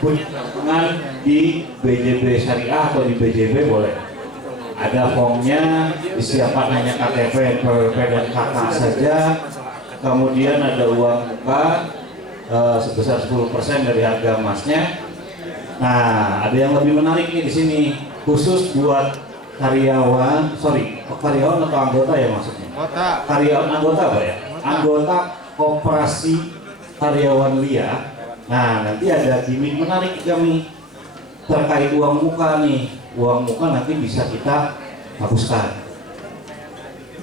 dengan di BJB Syariah atau di BJB boleh. Ada formnya, disiapkan hanya KTP, NPWP dan KK saja. Kemudian ada uang muka sebesar 10% dari harga emasnya. Nah, ada yang lebih menarik nih di sini, khusus buat karyawan atau anggota ya maksudnya? Karyawan anggota apa ya? Anggota koperasi karyawan LIA. Nah, nanti ada gimmick menarik kami terkait uang muka nih. Uang muka nanti bisa kita hapuskan.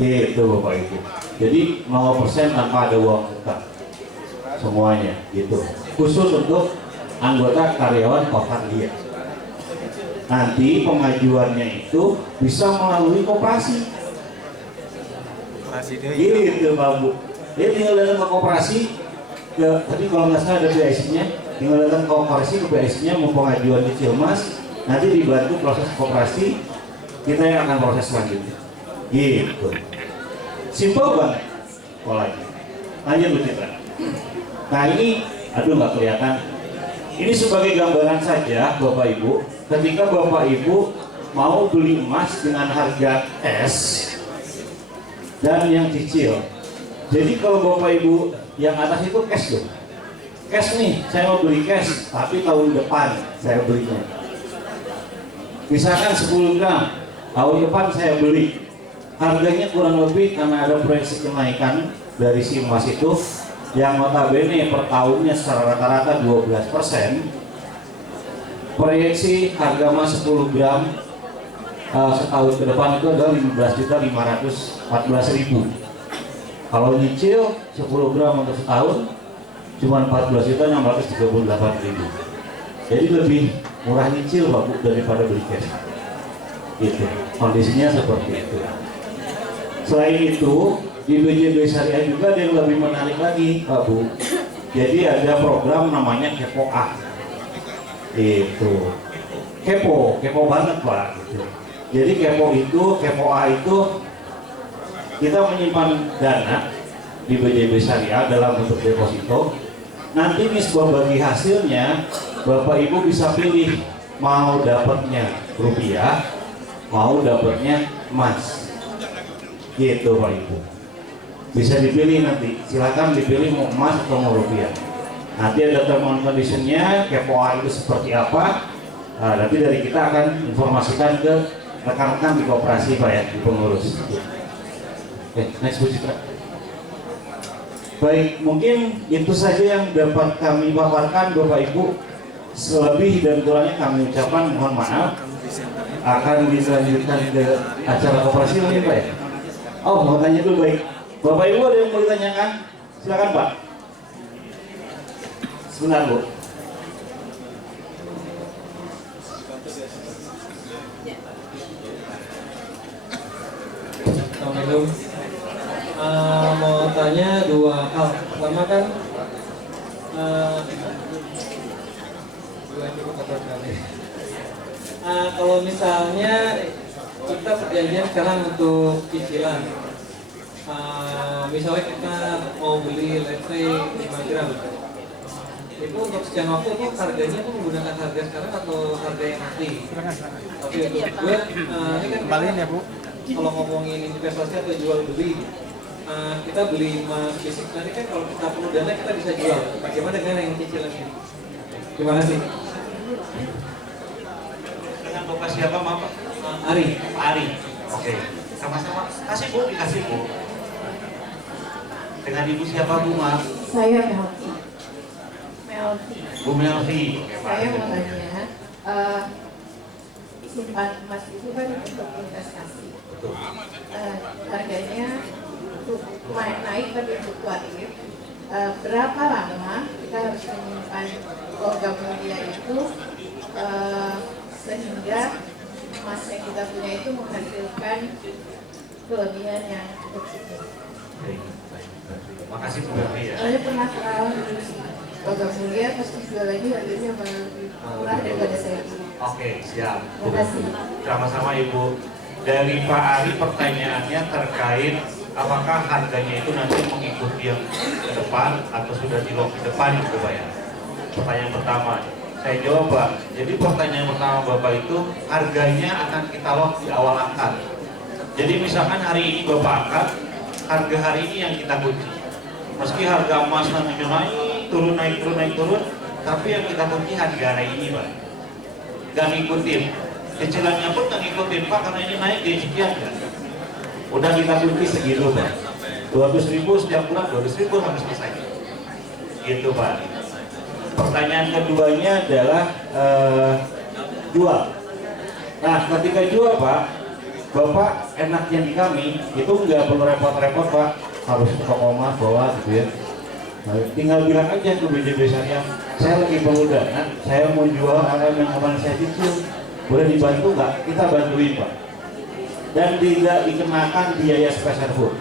Gitu Bapak Ibu. Jadi 0% tanpa ada uang muka. Semuanya gitu. Khusus untuk anggota karyawan Kopar LIA. Nanti pengajuannya itu bisa melalui koperasi. Gitu Pak Bu. Jadi tinggal datang ke koperasi, tadi kalau nggak salah ada PIC-nya, tinggal datang ke koperasi ke PIC-nya mau pengajuan cicil mas, nanti dibantu proses koperasi, kita yang akan proses selanjutnya. Gitu. Simpel banget polanya. Lanjut Bu Citra. Nah ini, aduh nggak kelihatan. Ini sebagai gambaran saja Bapak Ibu, ketika Bapak Ibu mau beli emas dengan harga S dan yang cicil. Jadi kalau Bapak Ibu yang atas itu cash loh. Cash nih, saya mau beli cash, tapi tahun depan saya belinya. Misalkan 10 gram, tahun depan saya beli. Harganya kurang lebih karena ada proyeksi kenaikan dari si emas itu, yang notabene per tahunnya secara rata-rata 12%. Proyeksi harga emas 10 gram setahun ke depan itu adalah 15.514.000. Kalau nyicil 10 gram untuk setahun cuma 14.638.000. Jadi lebih murah nyicil Pak Bu daripada beli cash. Gitu. Kondisinya seperti itu. Selain itu di BJB Syariah juga ada yang lebih menarik lagi Pak Bu. Jadi ada program namanya Kepo A. Itu kepo banget Pak. Gitu. Jadi Kepo A itu kita menyimpan dana di BJB Syariah dalam bentuk deposito. Nanti nisbah bagi hasilnya Bapak Ibu bisa pilih mau dapatnya rupiah, mau dapatnya emas. Gitu Pak Ibu. Bisa dipilih nanti. Silakan dipilih mau emas atau mau rupiah. Nanti ada term and condition-nya, Kepo A itu seperti apa. Nah, nanti dari kita akan informasikan ke rekan-rekan di koperasi Pak ya, di pengurus. Next Bu Citra. Baik, mungkin itu saja yang dapat kami paparkan Bapak Ibu. Selebih dan kurangnya kami ucapkan mohon maaf. Akan dilanjutkan ke acara koperasi mungkin Pak ya. Oh, mau tanya dulu baik. Bapak Ibu ada yang mau ditanyakan? Silakan Pak. Sebentar Bu. Assalamualaikum. Mau tanya dua hal. Pertama kan kalau misalnya kita perjanjian sekarang untuk cicilan, misalnya kita mau beli let's say 5 gram, itu untuk sekian waktu itu harganya itu menggunakan harga sekarang atau harga yang nanti? Tapi untuk gue ini kan kembaliin ya Bu, kalau ngomongin investasi atau jual beli, kita beli emas fisik, nanti kan kalau kita perlu dana kita bisa jual. Bagaimana dengan yang cicilan ini? Terima kasih. Dengan Bapak siapa Maaf Pak? Ari. Pak Ari. Oke. Sama-sama. Kasih Bu, dikasih Bu. Dengan Ibu siapa Bu Maaf? Saya Melvi. Bu Melvi. Oke, Pak. Saya mau tanya, simpan emas itu kan untuk investasi. Betul. Harganya naik tapi fluktuatif. Berapa lama kita harus menyimpan logam mulia itu sehingga emas yang kita punya itu menghasilkan kelebihan yang cukup signifikan. Terima kasih Bu Melvi ya. Saya pernah logam mulia pas dijual lagi harganya malah lebih murah daripada saya. Oke, siap. Terima kasih. Sama-sama Ibu. Dari Pak Ari pertanyaannya terkait apakah harganya itu nanti mengikuti yang ke depan atau sudah di lock di depan Ibu Pak ya? Pertanyaan pertama. Saya jawab Pak. Jadi pertanyaan pertama Bapak itu harganya akan kita lock di awal akad. Jadi misalkan hari ini Bapak angkat, harga hari ini yang kita kunci. Meski harga emas nanti naik turun, tapi yang kita kunci harga hari ini Pak. Gak ngikutin, cicilannya pun gak ngikutin Pak, karena ini naik di sekian kan. Udah kita kunci segitu Pak. 200.000 setiap bulan, 200.000 harus selesai. Gitu Pak. Pertanyaan keduanya adalah jual. Nah, ketika jual Pak, Bapak enaknya di kami itu nggak perlu repot-repot Pak, harus ke toko emas bawa gitu ya. Nah, tinggal bilang aja ke BJB saya lagi perlu dana, saya mau jual RM yang kemarin saya cicil, boleh dibantu nggak? Kita bantuin Pak. Dan tidak dikenakan biaya special food,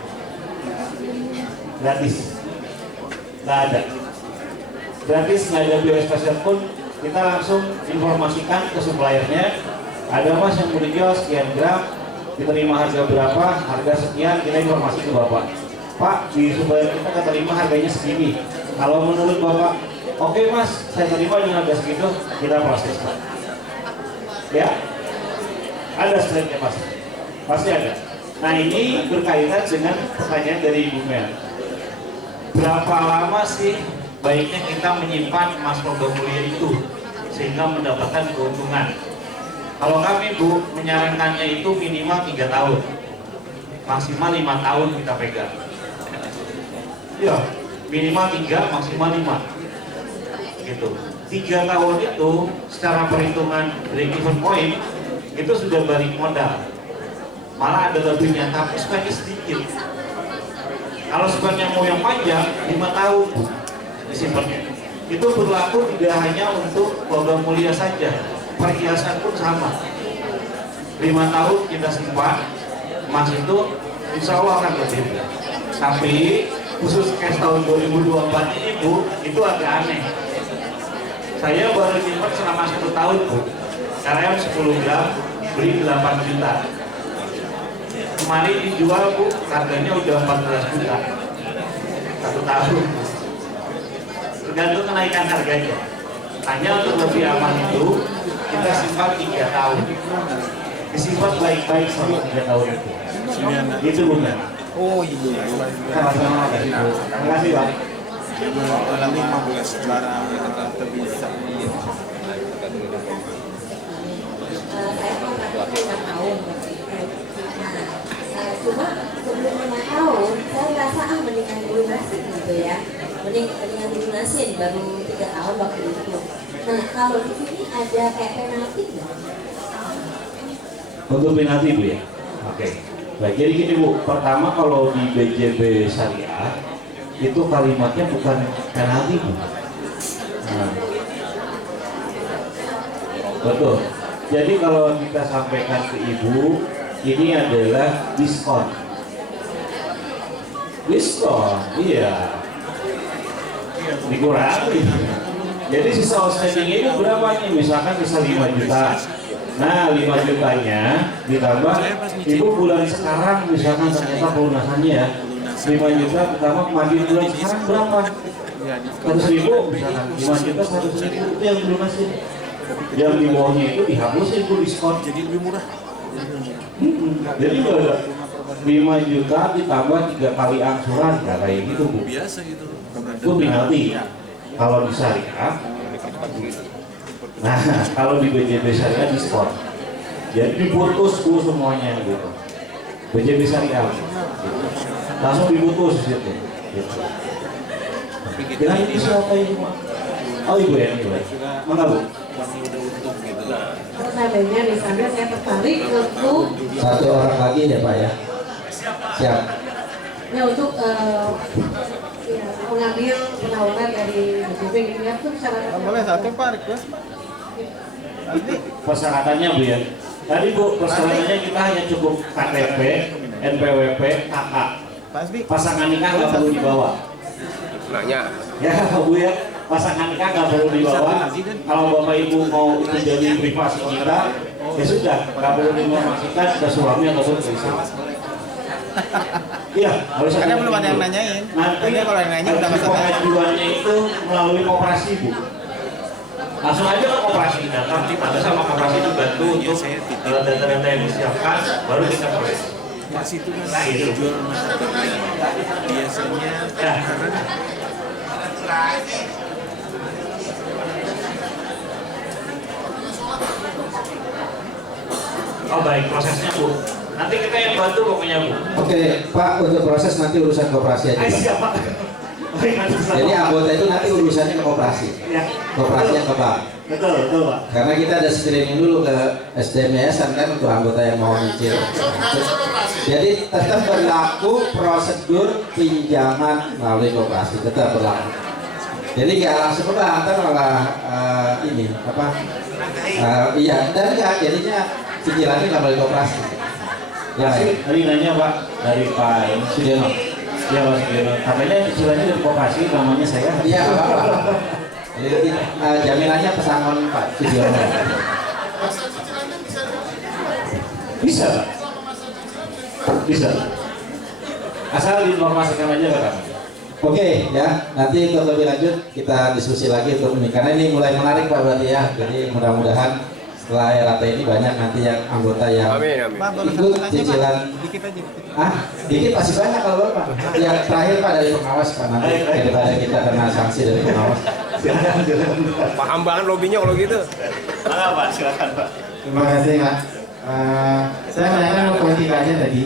gratis, nggak ada. Gratis, nggak ada biaya special food, kita langsung informasikan ke suppliernya, ada mas yang mau dijual sekian gram, diterima harga berapa, harga sekian, kita informasi ke Bapak. Pak, di supplier kita keterima harganya segini. Kalau menurut Bapak, oke mas, saya terima dengan harga segitu, kita proses Pak. Ya, ada slide-nya mas, pasti ada. Nah ini berkaitan dengan pertanyaan dari Ibu Mel. Berapa lama sih baiknya kita menyimpan emas logam mulia itu sehingga mendapatkan keuntungan? Kalau kami Bu menyarankannya itu minimal 3 tahun, maksimal 5 tahun kita pegang. Ya, minimal 3, maksimal 5. Gitu. 3 tahun itu secara perhitungan break even point itu sudah balik modal. Malah ada lebihnya, tapi sebenarnya sedikit. Kalau sebenarnya mau yang panjang, 5 tahun disimpannya. Itu berlaku tidak hanya untuk logam mulia saja, perhiasan pun sama. 5 tahun kita simpan, emas itu insya Allah akan lebih. Tapi khusus cash tahun 2024 ini Bu, itu agak aneh. Saya baru simpan selama 1 tahun Bu, RM 10 gram, beli 8 juta. Kemarin dijual Bu, harganya udah 14 juta 1 tahun. Tergantung kenaikan harganya. Hanya untuk lebih aman itu kita simpan 3 tahun. Disimpan baik-baik selama 3 tahun itu. Itu benar. Oh iya. Sama-sama Pak. Terima kasih Pak. 15 barang yang kita bisa. Saya kontrak 5 tahun. Cuma sebelum 5 tahun saya rasa mendingan dilunasi gitu ya, mendingan dilunasin baru 3 tahun waktu itu. Nah kalau di sini ada kayak penalti nggak? Untuk penalti Bu ya. Oke. Baik, jadi gini Bu, pertama kalau di BJB Syariah itu kalimatnya bukan penalti Bu. Nah, betul. Jadi kalau kita sampaikan ke Ibu, ini adalah diskon. Diskon, iya. Dikurangi. Jadi sisa outstanding ini berapa nih? Misalkan sisa 5 juta. Nah 5 jutanya ditambah Ibu bulan sekarang misalkan ternyata pelunasannya ya 5 juta ditambah kemarin bulan sekarang berapa? 100.000 misalkan 5 juta 100.000 itu yang dilunasin. Yang di bawahnya itu dihapusin itu diskon. Jadi lebih murah. Jadi ada 5 juta ditambah 3 kali angsuran ya kayak gitu Bu. Biasa gitu. Itu penalti. Kalau di syariah, nah kalau di BJB syariah diskon. Jadi diputus Bu semuanya gitu. BJB syariah gitu. Langsung diputus gitu. Kira ini siapa Ibu? Oh Ibu ya, Ibu. Mana Bu? Seandainya misalnya saya tertarik untuk Satu orang lagi ya Pak ya. Siap. ya untuk ya, mengambil penawaran dari BJB gitu ya tuh syarat. Boleh satu Pak request. Persyaratannya Bu ya. Tadi Bu, persyaratannya kita hanya cukup KTP, NPWP, KK. Pasangan nikah nggak perlu dibawa. Nanya. Ya Bu ya, pasangan nikah nggak perlu dibawa. Kalau Bapak Ibu mau itu jadi privasi kita, ya sudah, nggak perlu diinformasikan ke suami ataupun ke istri. Iya, harus Karena belum ada yang nanyain. Nanti Kalau yang nanya udah nggak sadar. pengajuannya itu melalui koperasi Bu. langsung aja ke koperasi datang ada sama koperasi itu bantu untuk data-data yang disiapkan baru kita proses. Di situ kan Nah, itu. jual biasanya Ya. Oh baik, prosesnya Bu. Nanti kita yang bantu pokoknya Bu. Oke, Pak, untuk proses nanti urusan koperasi aja. Pak. Siap Pak. Baik, nanti sama. Jadi anggota itu nanti urusannya ke koperasi. Ya. Koperasinya ke Pak. Betul, betul Pak. Karena kita ada screening dulu ke SDMS kan untuk anggota yang mau nyicil. Jadi tetap berlaku prosedur pinjaman melalui koperasi, tetap berlaku. Jadi nggak langsung ke bank, kan malah ini apa? Iya, dan nggak jadinya cicilannya nggak melalui koperasi. Ya, Tadi nanya Pak dari Pak Sudiono. Ya Pak Sudiono. Katanya cicilannya dari koperasi, namanya saya. iya nggak apa-apa. Jadi jaminannya pesangon Pak Sudiono. Bisa Pak. Bisa. Asal diinformasikan aja ke kami. Oke ya, nanti untuk lebih lanjut kita diskusi lagi untuk ini karena ini mulai menarik Pak berarti ya. Jadi mudah-mudahan setelah RAT ini banyak nanti yang anggota yang ikut cicilan. dikit aja. Dikit pasti banyak kalau Bapak. Yang terakhir Pak dari pengawas Pak nanti daripada kita kena sanksi dari pengawas. Silakan. Paham banget lobbynya kalau gitu. Mana Pak? Silakan Pak. Terima kasih Pak. Saya menanyakan poin 3 aja tadi.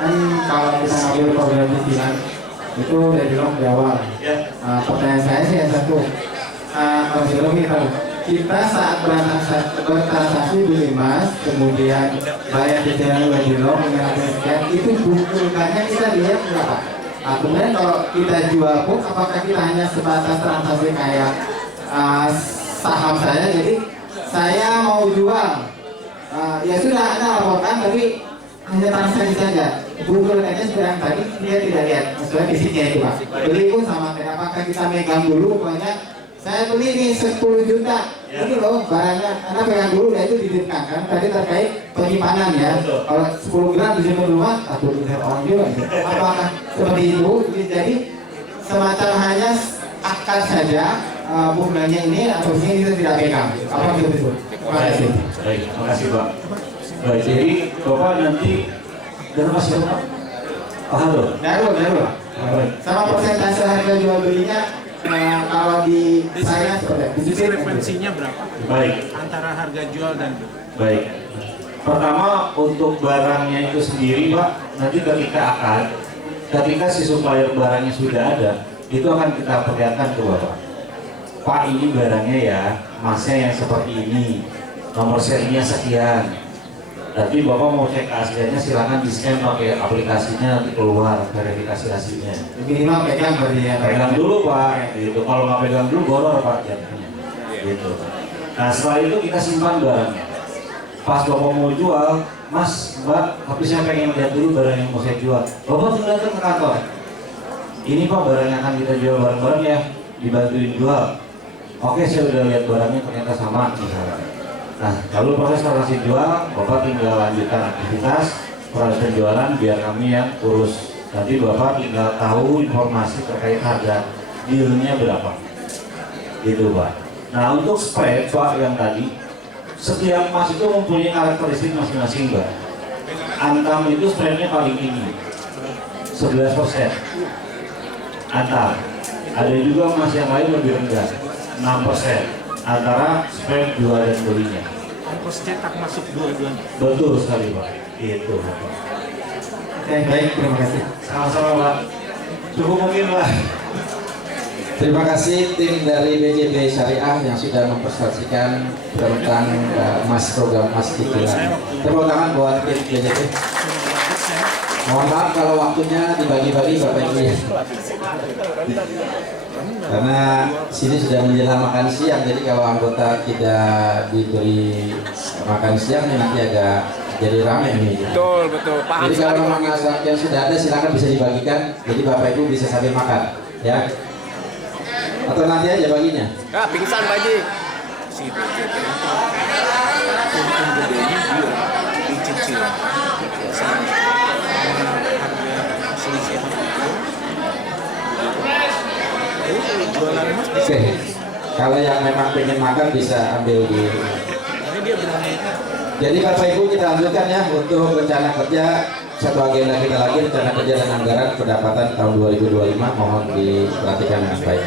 Kan kalau kita ngambil program cicilan itu dari log di awal. Ya. Pertanyaan saya sih yang satu. Harus lebih tahu. Kita saat bertransaksi beli emas, kemudian bayar cicilan di log dengan sekian, itu bukunya kita lihat berapa? Kemudian kalau kita jual pun, apakah kita hanya sebatas transaksi kayak saham saya? Jadi saya mau jual. Ya sudah Anda laporkan tapi hanya transaksi saja. Google Ads yang tadi dia tidak lihat maksudnya fisiknya itu Pak. Beli pun sama kayak apakah kita megang dulu pokoknya saya beli ini 10 juta ini loh barangnya Anda pegang dulu ya itu dititipkan kan tadi terkait penyimpanan ya. Kalau 10 gram disimpan rumah atau di orang juga gitu. Apakah seperti itu? Jadi semacam hanya akad saja bunganya ini atau ini kita tidak pegang. Apa gitu? Terima kasih. Baik, terima kasih Pak. Baik, jadi Bapak nanti dan masih Pak. Halo. Darurat. Sama persentase harga jual belinya kalau di saya seperti itu. Referensinya berapa? Baik. Antara harga jual dan Baik. Pertama untuk barangnya itu sendiri Pak, nanti ketika si supplier barangnya sudah ada, itu akan kita perlihatkan ke Bapak. Pak ini barangnya ya, emasnya yang seperti ini, nomor serinya sekian. Tapi Bapak mau cek aslinya silakan di-scan pakai aplikasinya nanti keluar verifikasi hasilnya. Minimal pegang berarti ya. Pegang dulu Pak, gitu. Kalau nggak pegang dulu goror Pak jadinya. Gitu. Nah setelah itu kita simpan barangnya. Pas Bapak mau jual, Mas, Mbak, tapi saya pengen lihat dulu barang yang mau saya jual. Bapak tinggal datang ke kantor. Ini Pak barang yang akan kita jual bareng-bareng ya, dibantuin jual. Oke, saya udah lihat barangnya ternyata sama misalnya. Nah, lalu proses transaksi jual, Bapak tinggal lanjutkan aktivitas proses penjualan biar kami yang urus. Nanti Bapak tinggal tahu informasi terkait harga dealnya berapa. Gitu Pak. Nah, untuk spread Pak yang tadi, setiap emas itu mempunyai karakteristik masing-masing Pak. Antam itu spreadnya paling tinggi, 11%. Antam. Ada juga emas yang lain lebih rendah, 6%. Antara spread jual dan belinya. ongkos cetak masuk dua-duanya. Betul sekali Pak. Itu Bapak. Oke, baik, terima kasih. Sama-sama Pak. Cukup mungkin Pak. Terima kasih tim dari BJB Syariah yang sudah mempresentasikan tentang program emas cicilan. Tepuk tangan buat tim BJB. Mohon maaf kalau waktunya dibagi-bagi Bapak Ibu ya. Karena sini sudah menjelang makan siang, jadi kalau anggota tidak diberi makan siang nanti agak jadi ramai nih. Betul, paham Jadi kalau memang yang sudah ada silakan bisa dibagikan, jadi Bapak Ibu bisa sambil makan, ya. Atau nanti aja baginya. Pingsan Pak Haji. Si BJB untung gedenya dia dicicil. Selisih jualan emas Oke. Kalau yang memang pengen makan bisa ambil di. Jadi Bapak Ibu kita lanjutkan ya untuk rencana kerja, satu agenda kita lagi, rencana kerja dan anggaran pendapatan tahun 2025, mohon diperhatikan dengan baik.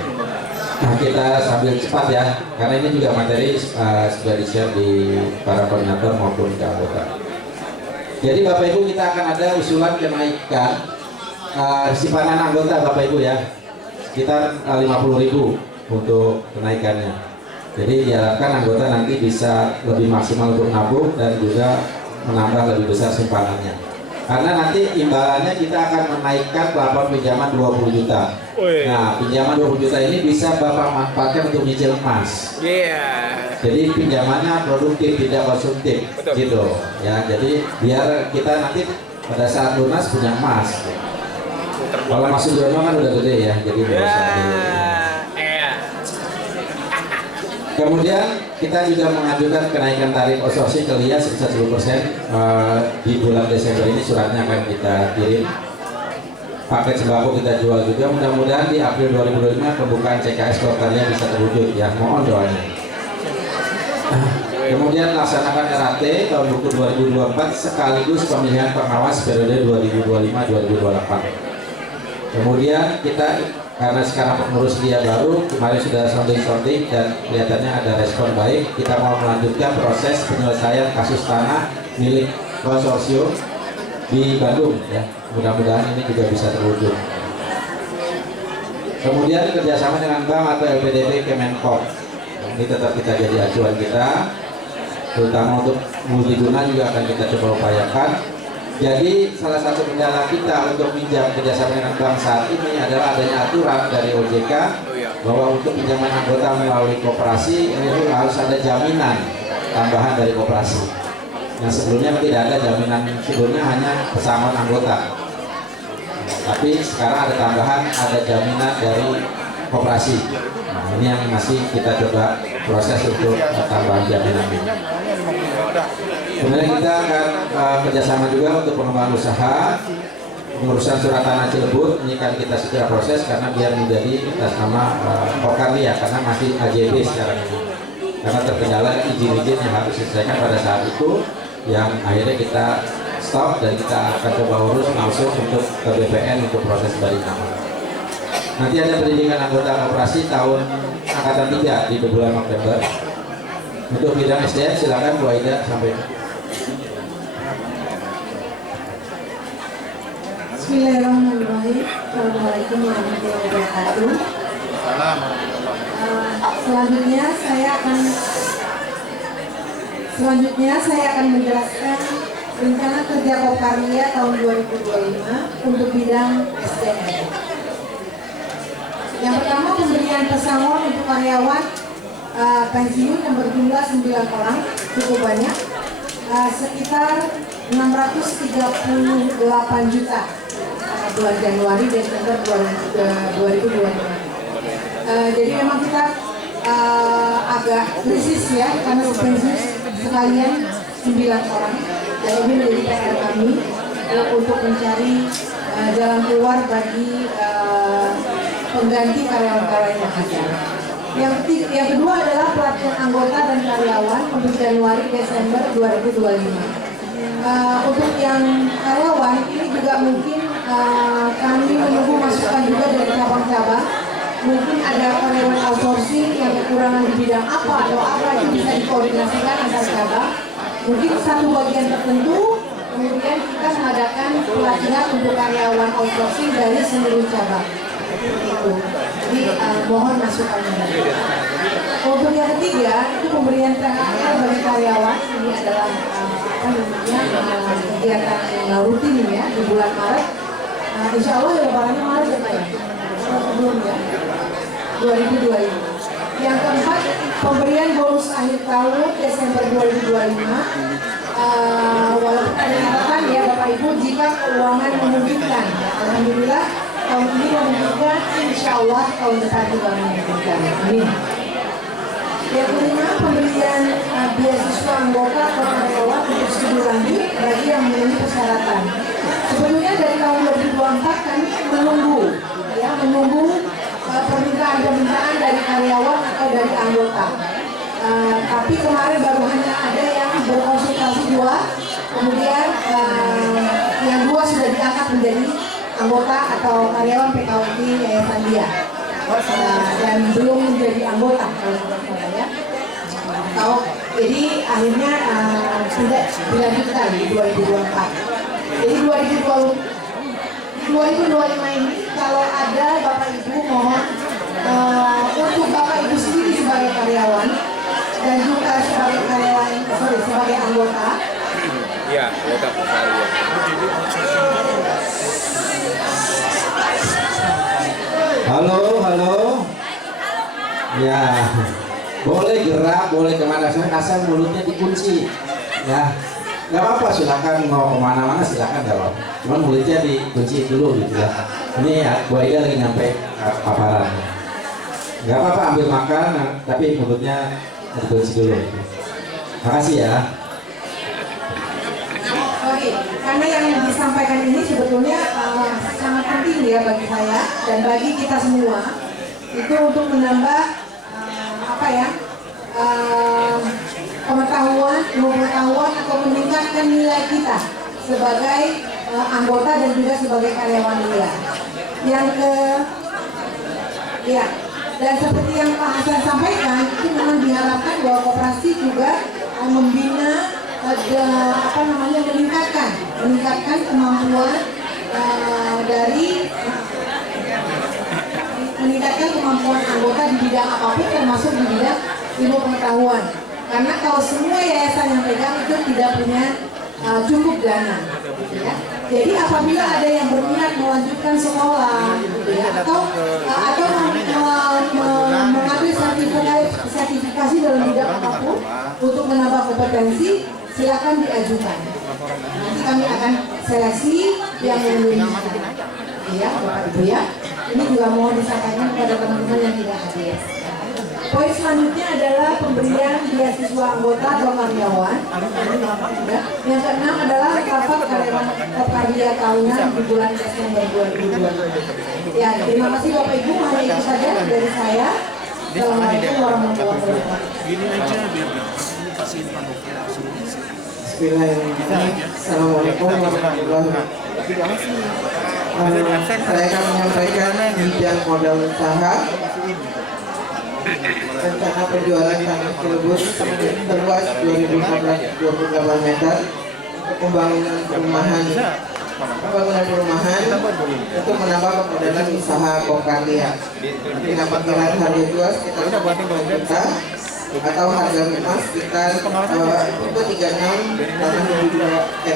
Nah, kita sambil cepat ya, karena ini juga materi sudah di-share di para koordinator maupun ke anggota. Jadi Bapak Ibu kita akan ada usulan kenaikan simpanan anggota Bapak Ibu ya, sekitar 50.000 untuk kenaikannya. Jadi diharapkan anggota nanti bisa lebih maksimal untuk nabung dan juga menambah lebih besar simpanannya. Karena nanti imbalannya kita akan menaikkan plafon pinjaman 20 juta. Nah, pinjaman 20 juta ini bisa Bapak manfaatkan untuk nyicil emas. Jadi pinjamannya produktif, tidak konsumtif. Betul. Gitu ya. Jadi biar kita nanti pada saat lunas punya emas. Kalau masuk Jono kan udah gede ya, jadi nggak usah Kemudian kita juga mengajukan kenaikan tarif outsourcing ke LIA sebesar 10%. Di bulan Desember ini suratnya akan kita kirim. Paket sembako kita jual juga. Mudah-mudahan di April 2025 pembukaan CKS Golkarya bisa terwujud ya. Mohon doanya. Kemudian laksanakan RAT tahun buku 2024 sekaligus pemilihan pengawas periode 2025-2028. Kemudian kita karena sekarang pengurus dia baru, kemarin sudah sounding dan kelihatannya ada respon baik, kita mau melanjutkan proses penyelesaian kasus tanah milik konsorsium di Bandung ya. Mudah-mudahan ini juga bisa terwujud. Kemudian kerjasama dengan bank atau LPDP Kemenkop, ini tetap kita jadi acuan kita, terutama untuk multiguna juga akan kita coba upayakan. Jadi salah satu kendala kita untuk pinjam kerjasama dengan bank saat ini adalah adanya aturan dari OJK bahwa untuk pinjaman anggota melalui koperasi itu harus ada jaminan tambahan dari koperasi. Yang sebelumnya tidak ada jaminan, sebelumnya hanya pesangon anggota. Tapi sekarang ada tambahan, ada jaminan dari koperasi. Nah, ini yang masih kita coba proses untuk tambahan jaminan ini. Kemudian kita akan kerjasama juga untuk pengembangan usaha, pengurusan surat tanah Cilebut. Ini kan kita segera proses karena biar menjadi atas nama Golkarya karena masih AJB sekarang ini. Karena terkendala izin-izin yang harus diselesaikan pada saat itu, yang akhirnya kita stop dan kita akan coba urus langsung untuk ke BPN untuk proses balik nama. Nanti ada pendidikan anggota koperasi tahun angkatan 3 di bulan November. Untuk bidang SDM silakan Bu Aida sampaikan. Bismillahirrahmanirrahim. Assalamualaikum warahmatullahi wabarakatuh. Selanjutnya saya akan menjelaskan rencana kerja Golkarya tahun 2025 untuk bidang SDM. Yang pertama, pemberian pesangon untuk karyawan pensiun yang berjumlah 9 orang, cukup banyak, sekitar 638 juta bulan Januari Desember 2025. Jadi memang kita agak krisis ya, karena pensiun sekalian 9 orang. Dan ini menjadi PR kami untuk mencari jalan keluar bagi pengganti karyawan-karyawan yang ada. Yang kedua adalah pelatihan anggota dan karyawan untuk Januari Desember 2025. Untuk yang karyawan ini juga mungkin kami menunggu masukan juga dari cabang-cabang. Mungkin ada karyawan outsourcing yang kekurangan di bidang apa atau apa, itu bisa dikoordinasikan antar cabang. Mungkin satu bagian tertentu, kemudian kita mengadakan pelatihan untuk karyawan outsourcing dari seluruh cabang. Itu. Jadi mohon masukannya. Untuk yang ketiga itu pemberian THR bagi karyawan. Ini adalah kegiatan yang rutin ya di bulan Maret. Insya Allah ya lebarannya Maret ya, sebelum ya 2025. Yang keempat, pemberian bonus akhir tahun Desember 2025. Walaupun ada catatan ya Bapak Ibu, jika keuangan memungkinkan. Alhamdulillah tahun ini memungkinkan, insya Allah tahun depan juga memungkinkan. Amin. Yang kelima, pemberian beasiswa anggota atau karyawan untuk studi lanjut bagi yang memenuhi persyaratan. Sebetulnya dari tahun 2024 kami menunggu permintaan dari karyawan atau dari anggota. Tapi kemarin baru hanya ada yang berkonsultasi 2, kemudian yang 2 sudah diangkat menjadi anggota atau karyawan PKWT Yayasan Dia, dan belum menjadi anggota kalau tidak salah ya. Jadi akhirnya tidak dilanjutkan di 2024. Jadi 2025 ini kalau ada Bapak Ibu mohon untuk Bapak Ibu sendiri sebagai karyawan dan juga sebagai anggota. Iya, anggota Pokalia. Halo. Ya, boleh gerak, boleh kemana saja, asal mulutnya dikunci. Ya, nggak apa-apa, silakan mau kemana-mana silakan jawab. Cuman mulutnya dikunci dulu gitu ya. Ini ya, Bu Aida lagi nyampe paparan. Nggak apa-apa ambil makan, tapi mulutnya dikunci dulu. Makasih ya. Oke, karena yang disampaikan ini sebetulnya sangat penting ya bagi saya dan bagi kita semua, itu untuk menambah pengetahuan atau meningkatkan nilai kita sebagai anggota dan juga sebagai karyawan Dia. Dan seperti yang Pak Hasan sampaikan, itu memang diharapkan bahwa koperasi juga membina meningkatkan kemampuan meningkatkan kemampuan anggota di bidang apapun, termasuk di bidang ilmu pengetahuan. Karena kalau semua yayasan yang pegang itu tidak punya cukup dana, gitu ya. Jadi apabila ada yang berminat melanjutkan sekolah, gitu ya, atau mengambil sertifikasi dalam bidang apapun untuk menambah kompetensi, silakan diajukan. Nanti kami akan seleksi yang memiliki. Ya, Bapak Ibu ya. Ini juga mohon disampaikan kepada teman-teman yang tidak hadir. Poin selanjutnya adalah pemberian beasiswa anggota atau karyawan. Yang keenam adalah rapat karyawan Pokalia tahunan di bulan Desember 2020. Ya, terima kasih Bapak Ibu, hanya itu saja dari saya. Assalamualaikum warahmatullahi wabarakatuh. Bismillahirrahmanirrahim. Assalamualaikum warahmatullahi wabarakatuh. Saya akan menyampaikan bidang modal usaha, rencana penjualan tanah Cilebut terluas 2.428 meter untuk pembangunan perumahan untuk menambah kemodalan usaha Pokalia. Dengan perkiraan harga jual sekitar 1 juta atau harga rumah sekitar tipe 36 tanah 32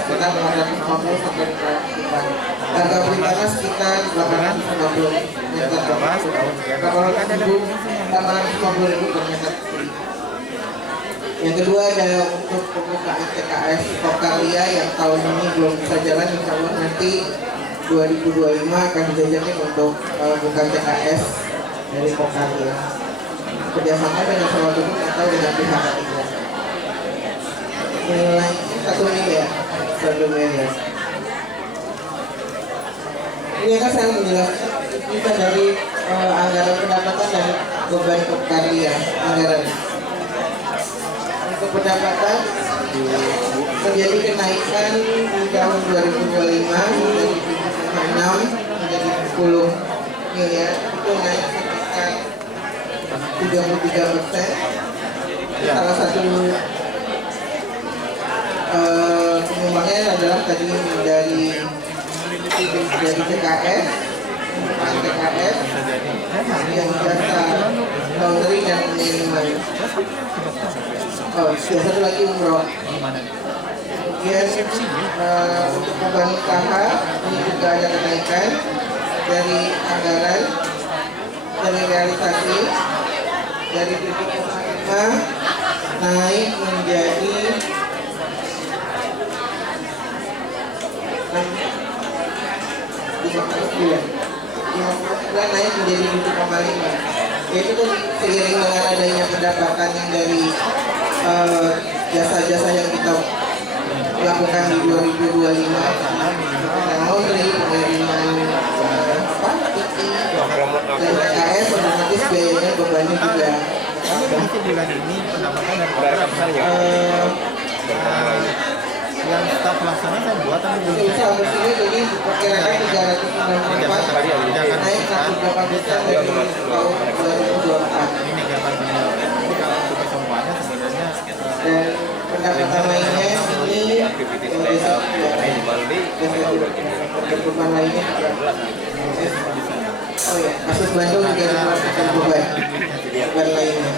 sekitar 450 sampai 500 juta. Harga beli tanah sekitar 850 meter per 850.000 per meter. Yang kedua adalah untuk pembukaan TKS Pokalia yang tahun ini belum bisa jalan, insya Allah nanti 2025 akan dijajakin untuk buka TKS dari Pokalia. Kerjasama dengan sewa gedung atau dengan pihak ketiga. Nilai 1 miliar, 1 miliar. Ini akan saya menjelaskan kita dari anggaran pendapatan dan beban Pokalia anggaran. Untuk pendapatan terjadi kenaikan di tahun 2025 dari 7,6 menjadi 10 miliar, itu naik sekitar 33%. Salah satu penyumbangnya adalah tadi dari TKS, yang jasa laundry dan minuman. Yang satu lagi umroh. Kemudian untuk beban usaha ini juga ada kenaikan dari anggaran, dari realisasi dari 7,5 naik menjadi 50 naik menjadi 7,5. Yaitu seiring dengan adanya pendapatan yang dari jasa-jasa yang kita lakukan di 2025, laundry, pengiriman dan PKS otomatis biayanya bebannya juga. Kami mengisi bulan ini pendapatan dari yang staf pelaksana saya buat tapi belum Bisa bersini jadi diperkirakan 394 naik 1,8% dari tahun 2024. ini kegiatan pendidikan. Jadi kalau untuk semuanya sebenarnya Dan pendapatan lainnya ini desa beban lainnya juga. Oh ya, kasus Bandung juga dilakukan beban lainnya.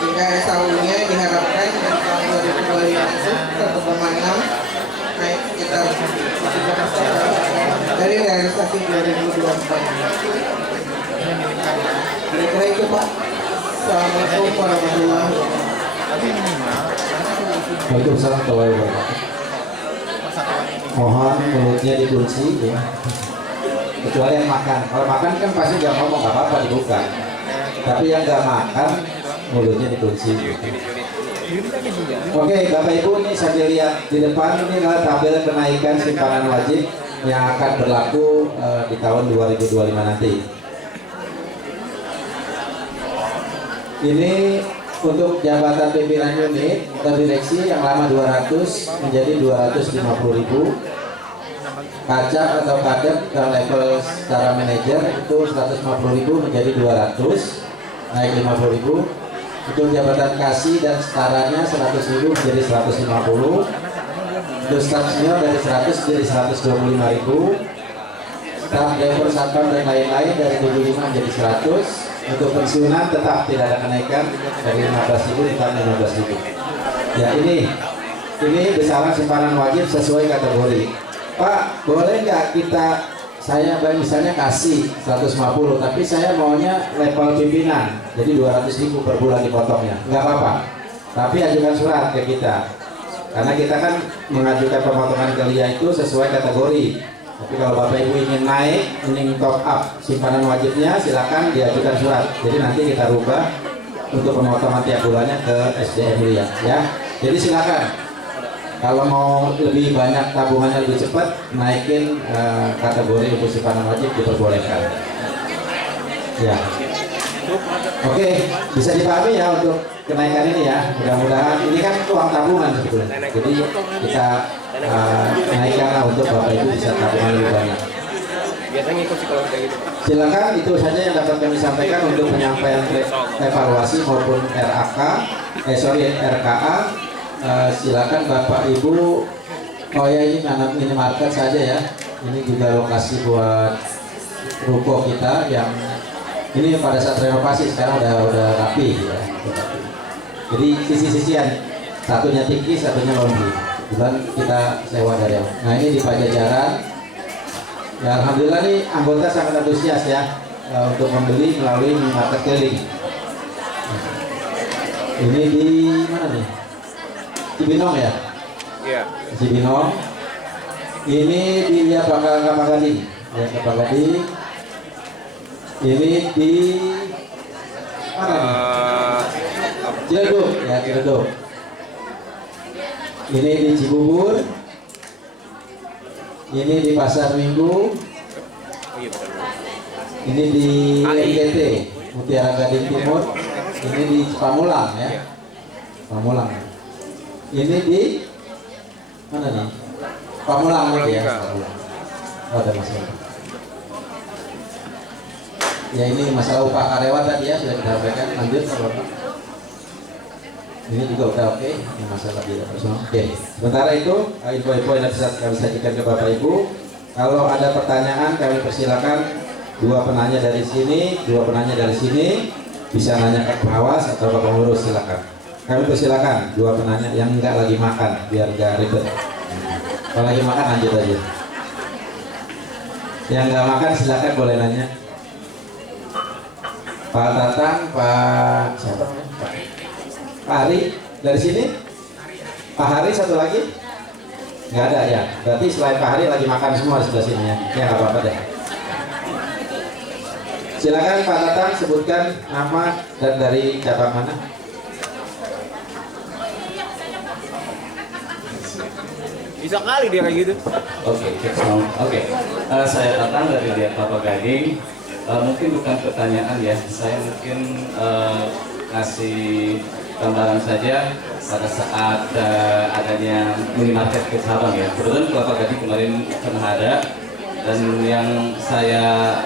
Sehingga SAU-nya diharapkan dari tahun 2025 itu 1,6 naik sekitar 3% dari realisasi 2024. Kira-kira itu Pak. Assalamualaikum warahmatullahi wabarakatuh. tapi minimal Waalaikumsalam warahmatullahi wabarakatuh. Mohon mulutnya dikunci ya. Kecuali yang makan. Kalau makan kan pasti nggak ngomong, nggak apa-apa dibuka. Tapi yang nggak makan mulutnya dikunci. Oke, Bapak Ibu, ini sambil lihat di depan ini adalah tabel kenaikan simpanan wajib yang akan berlaku di tahun 2025 nanti. Ini untuk jabatan pimpinan unit atau direksi yang lama 200 menjadi 250.000. Pajak atau kadep dan level secara manajer itu 150.000 menjadi 200, naik 50.000. Untuk jabatan kasih dan setaranya 100.000 menjadi 150. Untuk staf senior dari 100 menjadi 125.000. Staf level satpam dan lain-lain dari 75 menjadi 100. Untuk pensiunan tetap tidak ada kenaikan dari 15.000 ditambah 15.000. Ya ini besaran simpanan wajib sesuai kategori. Pak, boleh nggak saya misalnya kasih 150, tapi saya maunya level pimpinan, jadi 200.000 per bulan dipotongnya, nggak apa-apa. Tapi ajukan surat ke kita, karena kita kan mengajukan pemotongan kelia itu sesuai kategori. Tapi kalau Bapak Ibu ingin naik, ingin top up simpanan wajibnya, silakan diajukan surat. Jadi nanti kita rubah untuk pemotongan tiap bulannya ke SDM Lia, ya. Jadi silakan. Kalau mau lebih banyak tabungannya lebih cepat, naikin kategori untuk simpanan wajib diperbolehkan. Ya. Oke, bisa dipahami ya untuk kenaikan ini ya. Mudah-mudahan ini kan uang tabungan sebetulnya. Jadi kita naikkanlah untuk Bapak Ibu bisa tabungan lebih banyak. Biasanya ikut psikolog kayak gitu. Silakan, itu saja yang dapat kami sampaikan untuk penyampaian evaluasi maupun RKA. Silakan Bapak Ibu. Oh ya, ini minimarket saja ya. Ini juga lokasi buat ruko kita yang ini pada saat renovasi sekarang udah rapi ya. Jadi sisi-sisian, satunya tinggi, satunya laundry. Kebetulan kita sewa dari. Nah ini di Pajajaran. Ya alhamdulillah nih anggota sangat antusias ya untuk membeli melalui minimarket keliling. Ini di mana nih? Cibinong ya? Iya. Cibinong. Ini di Kelapa Gading. Ya, Kelapa Gading. Ini di mana nih? Ciledug, ya Ciledug. Ini di Cibubur. Ini di Pasar Minggu. Ini di NGT, Mutiara Gading Timur. Ini di Pamulang ya. Pamulang. Ini di mana nih? Pamulang lagi ya. Oh, ada masalah. Ya ini masalah upah karyawan tadi ya sudah kita sampaikan. Lanjut Bapak. Ini juga udah oke. Ini masalah biaya personal. Oke. Sementara itu info-info yang bisa kami sajikan ke Bapak Ibu. Kalau ada pertanyaan kami persilakan dua penanya dari sini, dua penanya dari sini. Bisa nanya ke pengawas atau ke pengurus, silakan. Kami persilakan dua penanya yang enggak lagi makan biar enggak ribet. Kalau lagi makan lanjut aja. Yang enggak makan silakan boleh nanya. Pak Tatang, Pak siapa? Pak Hari dari sini. Pak Hari satu lagi? Enggak ada ya. Berarti selain Pak Hari lagi makan semua di sebelah sini ya. Ya enggak apa-apa deh. Silakan Pak Tatang sebutkan nama dan dari cabang mana. Bisa kali dia kayak gitu. Oke. Saya Tatang dari Kelapa Gading. Mungkin bukan pertanyaan ya, saya mungkin ngasih gambaran saja pada saat adanya minimarket ke Sabang ya. Kebetulan Kelapa Gading kemarin pernah ada, dan yang saya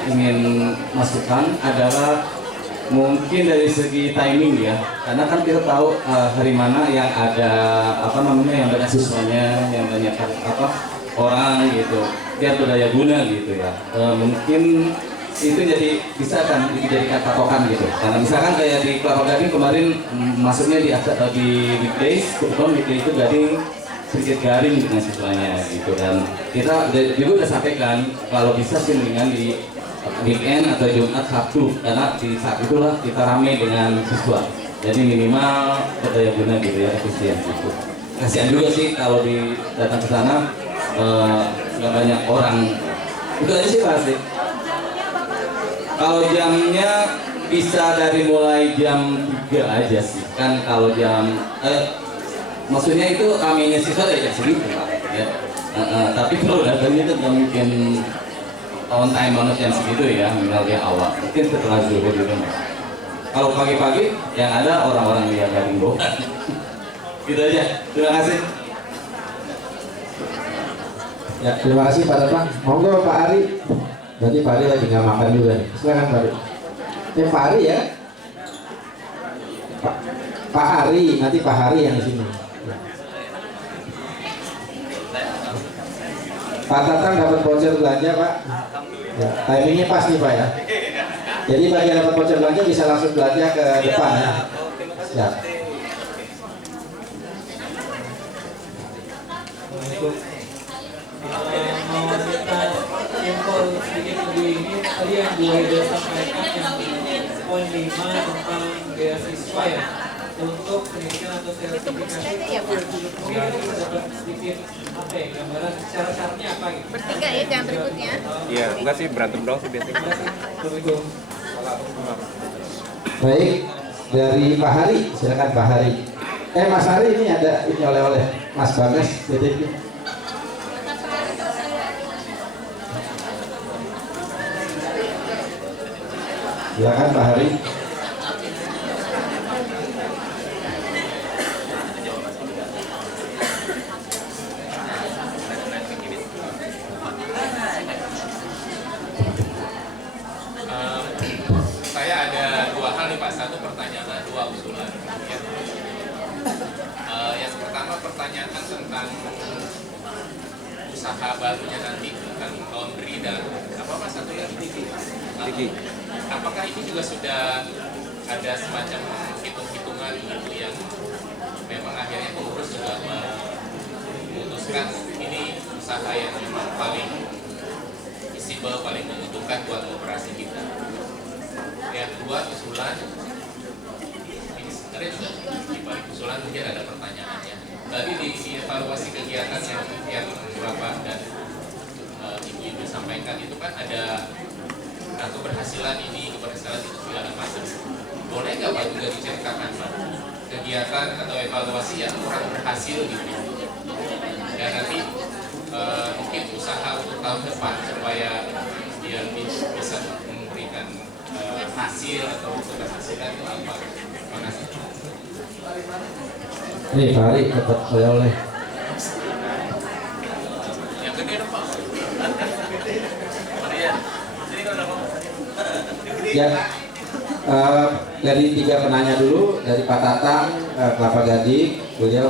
ingin masukkan adalah mungkin dari segi timing ya, karena kan kita tahu hari mana yang ada yang banyak siswanya, yang banyak orang gitu, dia berdaya guna gitu ya. Mungkin itu bisa kan dijadikan patokan gitu, karena misalkan kayak di Kelapa Gading kemarin masuknya di weekdays, kebetulan weekday itu Gading sedikit garing dengan siswanya gitu, dan kita juga udah sampaikan kalau bisa sih mendingan di weekend atau Jumat Sabtu, karena di saat itulah kita ramai dengan siswa, jadi minimal berdaya guna gitu ya, efisien gitu. Kasihan juga sih kalau datang ke sana nggak banyak orang. Itu aja sih pasti. Kalau jamnya bisa dari mulai jam 3 aja sih, kan kalau maksudnya itu ramainya siswa dari jam segitu Pak ya. Tapi kalau datangnya itu nggak mungkin on time banget jam segitu ya, minimal dia awal, mungkin setelah zuhur gitu. Kalau pagi-pagi yang ada orang-orang dia Gading bohong. Gitu aja, terima kasih. Ya, terima kasih Pak Tatang. Monggo Pak Ari. Berarti Pak Ari lagi nggak makan juga nih. Silakan Pak Ari. Pak Ari ya. Pak Ari, nanti Pak Hari yang di sini. Pak Tatang dapat voucher belanja Pak. Ya, timingnya pas nih Pak ya. Jadi bagi yang dapat voucher belanja bisa langsung belanja ke depan ya. Ya. Mau minta info sedikit lebih ini tadi yang Bu Haida sampaikan yang poin 5 tentang beasiswa ya untuk pendidikan atau sertifikasi. Mungkin kita bisa dapat sedikit gambaran syarat-syaratnya apa gitu. Bertiga ya, jangan berikutnya. Iya, enggak sih, berantem dong sih biasanya. Baik, dari Pak Hari, silakan Pak Hari. Mas Hari ini ada ini oleh Mas Bagas, titip. Silakan Pak Hari. Saya ada dua hal nih Pak, satu pertanyaan, dua usulan. Ya. Yang pertama pertanyaan tentang usaha barunya nanti tentang laundry dan apa Mas satu yang Diki. Apakah ini juga sudah ada semacam hitung-hitungan gitu yang memang akhirnya pengurus juga memutuskan ini usaha yang memang paling visible, paling menguntungkan buat operasi kita. Yang kedua usulan, ini sebenarnya juga di balik usulan mungkin ada pertanyaannya. Tadi di evaluasi kegiatan yang Bapak dan Ibu-ibu sampaikan itu kan ada keberhasilan ini, keberhasilan itu segala macam. Boleh nggak Pak juga diceritakan Pak kegiatan atau evaluasi yang kurang berhasil gitu? Dan nanti mungkin usaha untuk tahun depan supaya dia bisa memberikan hasil atau keberhasilan itu apa? Terima kasih. Nih Pak Ari dapat oleh-oleh. Yang gede dong Pak. Ya, dari tiga penanya dulu, dari Pak Tatang, Kelapa Gading, beliau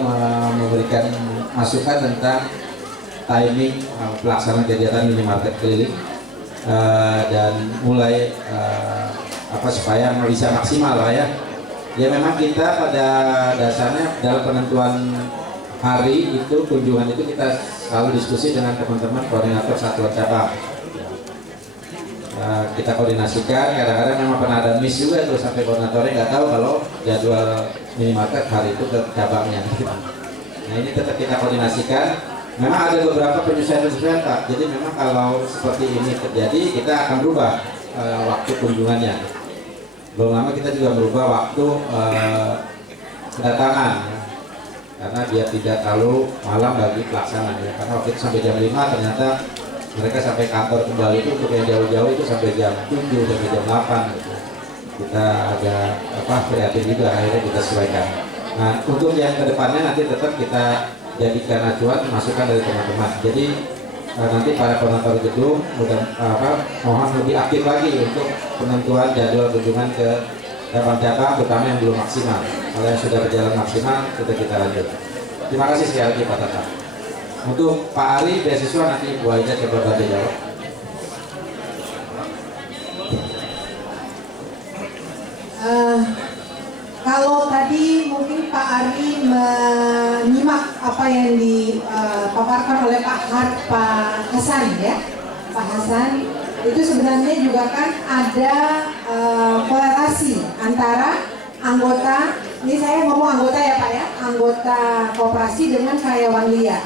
memberikan masukan tentang timing pelaksanaan kegiatan minimarket keliling dan mulai supaya bisa maksimal lah ya. Ya memang kita pada dasarnya dalam penentuan hari itu kunjungan itu kita selalu diskusi dengan teman-teman koordinator satuan cabang. Kita koordinasikan, kadang-kadang memang pernah ada miss juga tuh sampai koordinatornya nggak tahu kalau jadwal minimarket hari itu ke cabangnya. Nah ini tetap kita koordinasikan. Memang ada beberapa penyesuaian Pak. Jadi memang kalau seperti ini terjadi kita akan berubah waktu kunjungannya. Belum lama kita juga berubah waktu kedatangan ya. Karena biar tidak terlalu malam bagi pelaksanaan ya. Karena waktu itu sampai jam 5 ternyata mereka sampai kantor kembali itu untuk yang jauh-jauh itu sampai jam 7 sampai jam 8 gitu. Kita agak kreatif juga, akhirnya kita sesuaikan. Nah, untuk yang kedepannya nanti tetap kita jadikan acuan masukan dari teman-teman. Jadi nanti para penonton gedung mohon lebih aktif lagi untuk penentuan jadwal kunjungan ke cabang-cabang, terutama yang belum maksimal. Kalau yang sudah berjalan maksimal, kita lanjut. Terima kasih sekali lagi Pak Tata. Untuk Pak Ari, beasiswa nanti Bu Aida coba bantu jawab. Kalau tadi mungkin Pak Ari menyimak apa yang dipaparkan oleh Pak Hasan ya, Pak Hasan itu sebenarnya juga kan ada korelasi antara anggota, ini saya ngomong anggota ya Pak ya, anggota koperasi dengan karyawan liar.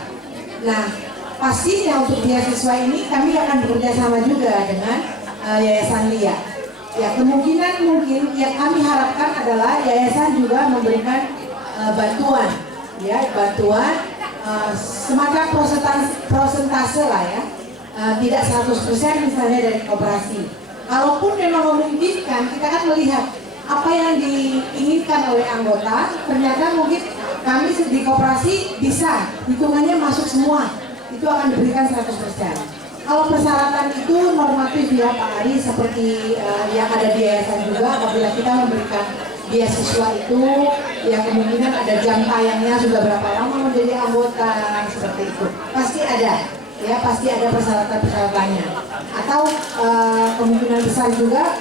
Nah, pastinya untuk beasiswa ini kami akan bekerja sama juga dengan Yayasan Lia. Ya, kemungkinan mungkin yang kami harapkan adalah yayasan juga memberikan bantuan, ya, bantuan semacam prosentase lah ya, tidak 100% misalnya dari koperasi. Kalaupun memang memungkinkan, kita kan melihat apa yang diinginkan oleh anggota, ternyata mungkin kami di koperasi bisa, hitungannya masuk semua, itu akan diberikan 100%. Kalau persyaratan itu normatif ya Pak Ari, seperti yang ada di yayasan juga, apabila kita memberikan beasiswa itu, ya kemungkinan ada jam tayangnya sudah berapa lama menjadi anggota, seperti itu. Pasti ada, ya pasti ada persyaratan-persyaratannya. Atau kemungkinan besar juga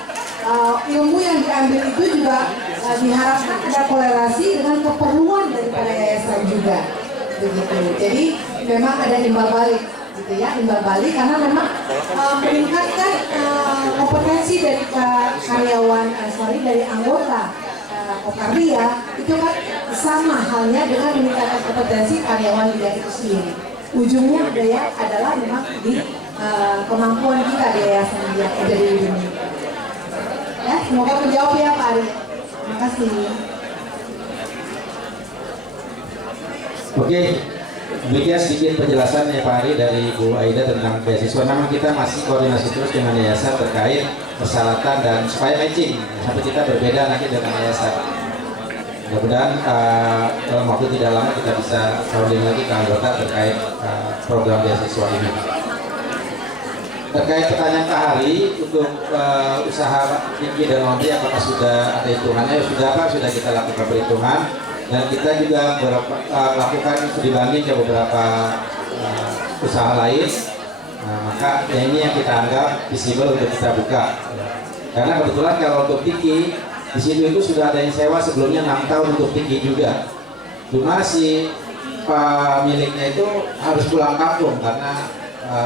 ilmu yang diambil itu juga diharapkan ada korelasi dengan keperluan daripada yayasan juga, begitu. Jadi memang ada timbal balik. Gitu ya, imbal balik karena memang meningkatkan kompetensi dari dari anggota Koparia itu kan sama halnya dengan meningkatkan kompetensi karyawan Lia itu sendiri. Ujungnya adalah memang di kemampuan kita di yayasan Lia dari ini. Ya, semoga menjawab ya Pak Ari. Terima kasih. Oke. Demikian sedikit penjelasannya Pak Ari dari Bu Aida tentang beasiswa. Memang kita masih koordinasi terus dengan yayasan terkait persyaratan dan supaya matching sampai kita berbeda nanti dengan yayasan. Mudah-mudahan dalam waktu tidak lama kita bisa koordinasi lagi ke anggota terkait program beasiswa ini. Terkait pertanyaan Pak Hari untuk usaha Vicky dan Laundry, apakah sudah ada hitungannya? Sudah Pak, sudah kita lakukan perhitungan. Dan kita juga melakukan studi banding ke beberapa usaha lain. Nah, maka ini yang kita anggap visible untuk kita buka. Karena kebetulan kalau untuk Tiki di situ itu sudah ada yang sewa sebelumnya 6 tahun untuk Tiki juga. Cuma si pemiliknya itu harus pulang kampung karena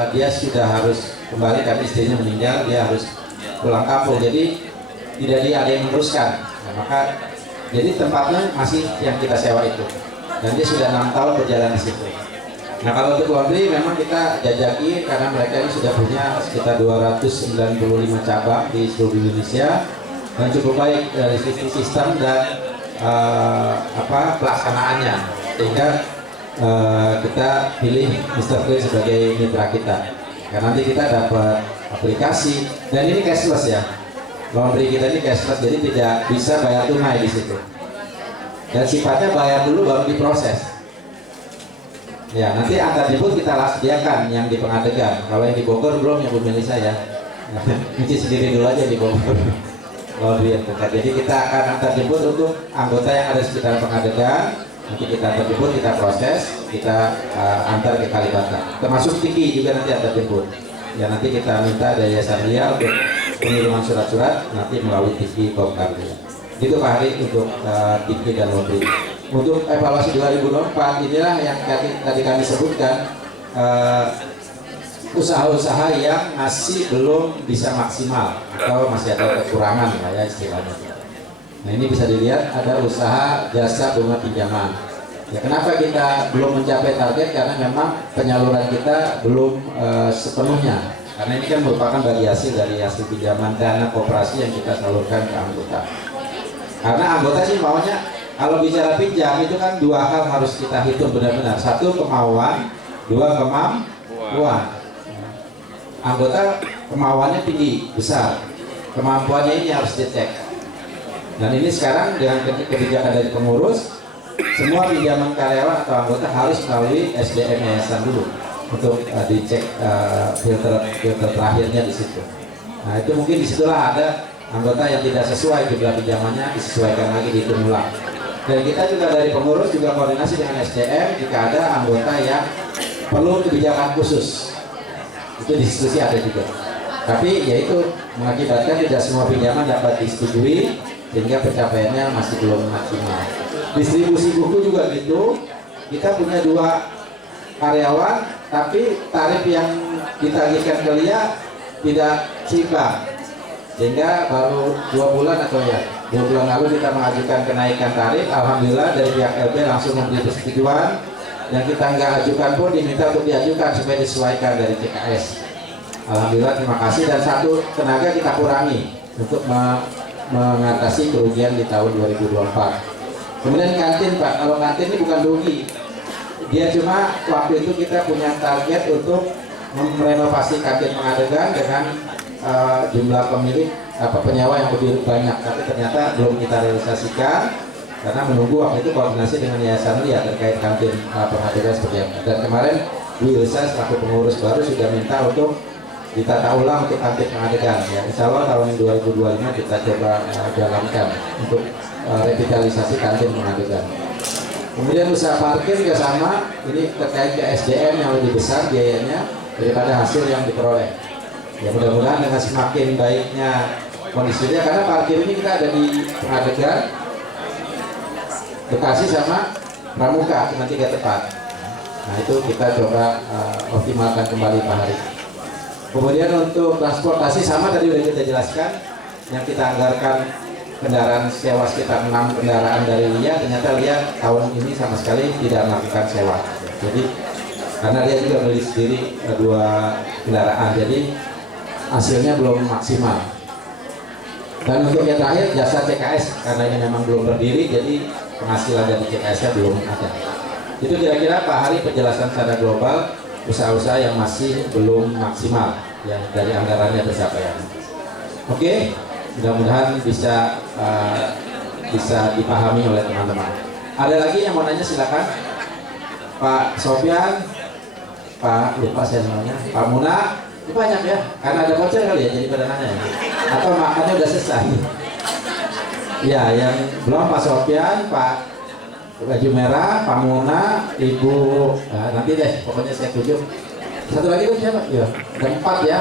dia sudah harus kembali karena istrinya meninggal, dia harus pulang kampung. Jadi tidak ada yang meneruskan. Nah, maka jadi tempatnya masih yang kita sewa itu, dan dia sudah 6 tahun berjalan di situ. Nah, kalau untuk laundry memang kita jajaki karena mereka ini sudah punya sekitar 295 cabang di seluruh Indonesia dan cukup baik dari sisi sistem dan pelaksanaannya, sehingga kita pilih Mr. Clean sebagai mitra kita. Karena nanti kita dapat aplikasi dan ini cashless ya. Laundry kita ini cashless, jadi tidak bisa bayar tunai di situ. Dan sifatnya bayar dulu baru diproses. Ya, nanti antar jemput kita sediakan yang di Pengadegan. Kalau yang di Bogor belum, yang pemilik saya. Cuci sendiri dulu aja di Bogor. Laundry yang dekat. Jadi kita akan antar jemput untuk anggota yang ada di sekitar Pengadegan. Nanti kita antar jemput, kita proses, kita antar ke Kalibata. Termasuk Tiki juga nanti antar jemput. Ya, nanti kita minta dari Yayasan Lia untuk pengiriman surat-surat nanti melalui TV Bongkar. Itu Pak Hari untuk TV dan Laundry. Untuk evaluasi 2024 inilah yang tadi kami sebutkan, usaha-usaha yang masih belum bisa maksimal atau masih ada kekurangan ya istilahnya. Nah, ini bisa dilihat ada usaha jasa bunga pinjaman. Ya, kenapa kita belum mencapai target? Karena memang penyaluran kita belum sepenuhnya. Karena ini kan merupakan bagi hasil dari hasil pinjaman dana koperasi yang kita salurkan ke anggota. Karena anggota sih maunya kalau bicara pinjam itu kan dua hal harus kita hitung benar-benar. Satu kemauan, dua kemampuan. anggota kemauannya tinggi, besar, kemampuannya ini harus dicek. Dan ini sekarang dengan kebijakan dari pengurus, semua pinjaman karyawan atau anggota harus melalui SDM yayasan dulu untuk dicek filter terakhirnya di situ. Nah itu mungkin disitulah ada anggota yang tidak sesuai jumlah pinjamannya, disesuaikan lagi, dihitung ulang. Dan kita juga dari pengurus juga koordinasi dengan SDM jika ada anggota yang perlu kebijakan khusus, itu diskusi ada juga. Tapi yaitu mengakibatkan tidak semua pinjaman dapat disetujui sehingga pencapaiannya masih belum maksimal. Distribusi buku juga gitu, kita punya 2 karyawan tapi tarif yang ditagihkan ke LIA tidak seimbang, sehingga baru 2 bulan atau 2 bulan lalu kita mengajukan kenaikan tarif. Alhamdulillah dari pihak LB langsung memberi persetujuan, yang kita nggak ajukan pun diminta untuk diajukan supaya disesuaikan dari CKS. Alhamdulillah, terima kasih. Dan 1 tenaga kita kurangi untuk mengatasi kerugian di tahun 2024. Kemudian kantin Pak, kalau kantin ini bukan rugi, dia cuma waktu itu kita punya target untuk merenovasi kantin Pengadegan dengan jumlah pemilik penyewa yang lebih banyak, tapi ternyata belum kita realisasikan karena menunggu waktu itu koordinasi dengan Yayasan LIA terkait kantin Pengadegan seperti apa. Dan kemarin Bu Ilsa selaku pengurus baru sudah minta untuk ditata ulang untuk kantin Pengadegan ya. Insya Allah tahun 2025 kita coba jalankan untuk revitalisasi kantin Pengadegan. Kemudian usaha parkir juga sama, ini terkait ke SDM yang lebih besar biayanya daripada hasil yang diperoleh. Ya mudah-mudahan dengan semakin baiknya kondisinya, karena parkir ini kita ada di Pengadegan, Bekasi sama Pramuka, cuma 3 tempat. Nah itu kita coba optimalkan kembali Pak Hari. Kemudian untuk transportasi sama tadi sudah kita jelaskan, yang kita anggarkan kendaraan sewa sekitar 6 kendaraan dari LIA, ternyata LIA tahun ini sama sekali tidak melakukan sewa. Jadi karena dia juga beli sendiri 2 kendaraan, jadi hasilnya belum maksimal. Dan untuk yang terakhir jasa CKS, karena ini memang belum berdiri, jadi penghasilan dari CKS-nya belum ada. Itu kira-kira Pak Hari penjelasan secara global usaha-usaha yang masih belum maksimal ya dari anggarannya pencapaian. Oke, mudah-mudahan bisa dipahami oleh teman-teman. Ada lagi yang mau nanya, silakan. Pak Sofyan, Pak lupa saya namanya, Pak Muna, itu banyak ya, karena ada voucher kali ya jadi pada nanya ya. Atau makannya udah selesai. Ya, yang belum Pak Sofyan, Pak baju merah, Pak Muna, Ibu, nanti deh, pokoknya saya tunjuk. Satu lagi itu siapa? Ya, ada 4 ya.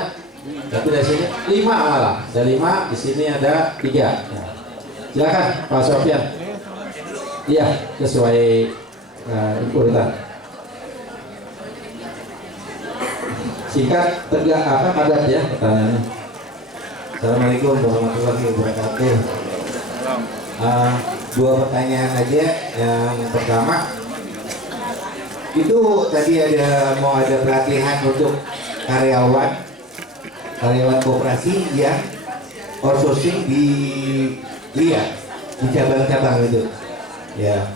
Tapi dari sini 5 malah, ada 5, di sini ada 3. Ya. Silakan Pak Sofyan. Iya, sesuai urutan. Singkat, tegak, padat ya pertanyaannya. Assalamualaikum warahmatullahi wabarakatuh. 2 pertanyaan aja. Yang pertama, itu tadi mau ada pelatihan untuk karyawan koperasi yang outsourcing di LIA, di cabang-cabang itu. Ya,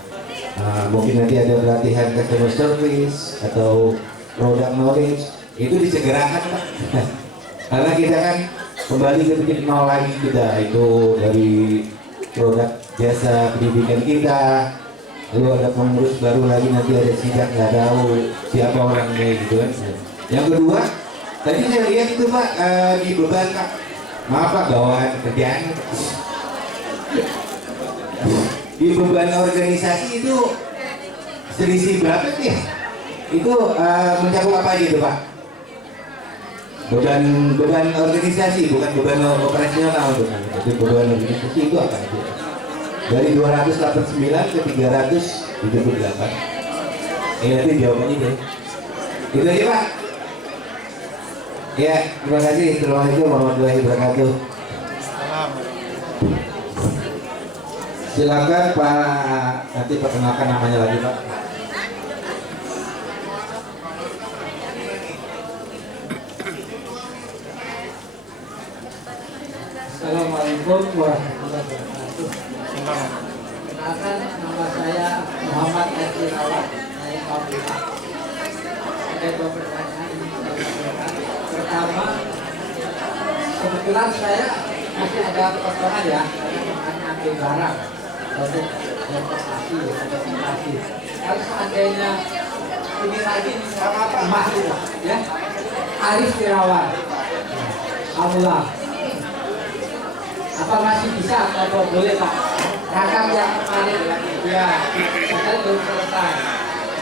mungkin nanti ada pelatihan customer service atau product knowledge, itu disegerakan Pak. Karena kita kan kembali ke titik nol lagi, kita itu dari produk jasa pendidikan kita, lalu ada pengurus baru lagi, nanti ada sidak nggak tahu siapa orangnya gitu kan. Yang kedua, tadi saya lihat itu Pak di beban Pak, maaf Pak, bawaan kerjaan di beban organisasi itu selisih berapa sih ya? Itu mencakup apa aja itu Pak? Beban organisasi, bukan beban operasional, bukan. Tapi beban organisasi itu apa aja? Dari 289 ke 378. Nanti jawabannya deh. Itu aja Pak. Ya, terima kasih. Assalamualaikum warahmatullahi wabarakatuh. Silakan Pak, nanti perkenalkan namanya lagi Pak. Assalamualaikum warahmatullahi wabarakatuh. Kenalkan, nama saya Muhammad Edi Rawat, saya Kaum. Ada 2 pertanyaan yang saya sampaikan. Pertama, kebetulan saya masih ada potongan ya, makanya ambil barang untuk demonstrasi. Kalau seandainya ini lagi emas itu, ya, Arif Tirawan, Amulah. Apa masih bisa atau boleh Pak? Rakam yang kemarin ya, saya belum selesai.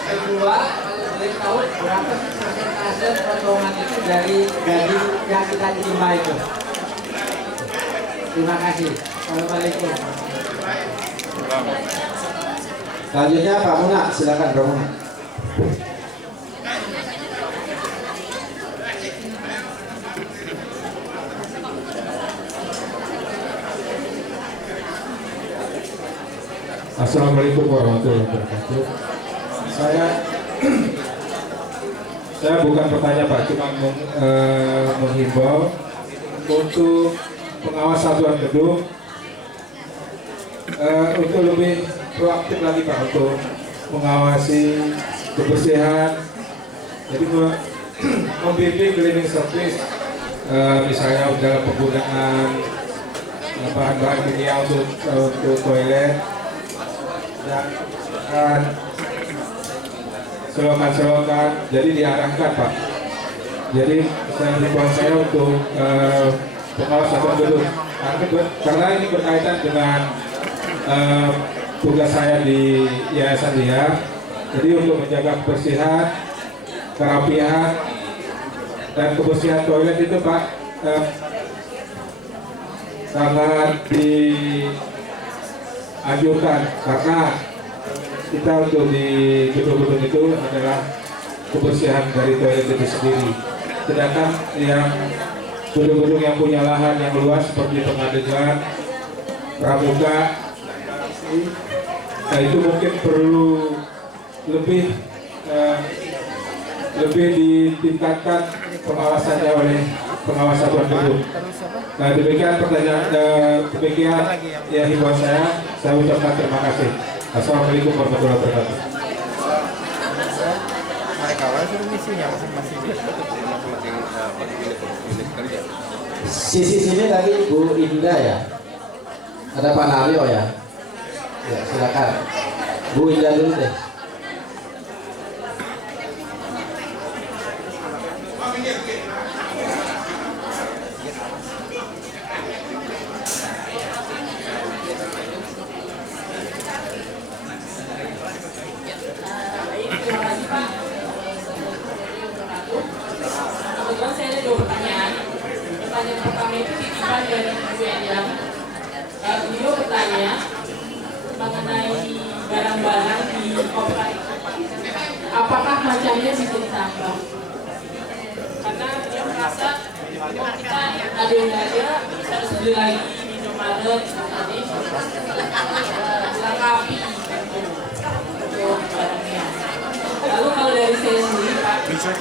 Kedua, kalau boleh tahu berapa persentase potongan itu dari gaji yang kita terima itu? Terima kasih. Assalamualaikum. Selanjutnya Pak Muna, silakan Pak Muna. Assalamualaikum warahmatullahi wabarakatuh. Saya bukan bertanya Pak, cuma menghimbau untuk pengawas satuan gedung untuk lebih proaktif lagi Pak untuk mengawasi kebersihan. Jadi membimbing cleaning service, misalnya dalam penggunaan bahan-bahan kimia untuk toilet dan selokan-selokan, jadi diarahkan Pak. Jadi saya untuk pengawas satuan gedung karena ini berkaitan dengan tugas saya di Yayasan Liar. Jadi untuk menjaga kebersihan, kerapihan, dan kebersihan toilet itu Pak sangat dianjurkan karena kita untuk di gedung-gedung itu adalah kebersihan dari toilet itu sendiri. Sedangkan yang gedung-gedung yang punya lahan yang luas seperti Pengadegan, Pramuka, nah itu mungkin perlu lebih ditingkatkan pengawasannya oleh pengawas satuan gedung. Nah demikian demikian ya himbauan saya ucapkan terima kasih. Assalamualaikum warahmatullahi wabarakatuh. Sisi sini tadi Bu Indah ya, ada Pak Naryo ya. Ya silakan Bu Indah dulu deh. Kebetulan saya ada dua pertanyaan. Pertanyaan pertama itu titipan dari Bu Endang. Beliau bertanya mengenai barang-barang di koperasi. Apakah macamnya bisa ditambah? Karena dia merasa kalau kita ada yang ada harus beli lagi di Indomaret tadi dilengkapi untuk barangnya. Lalu kalau dari saya sendiri Pak, saya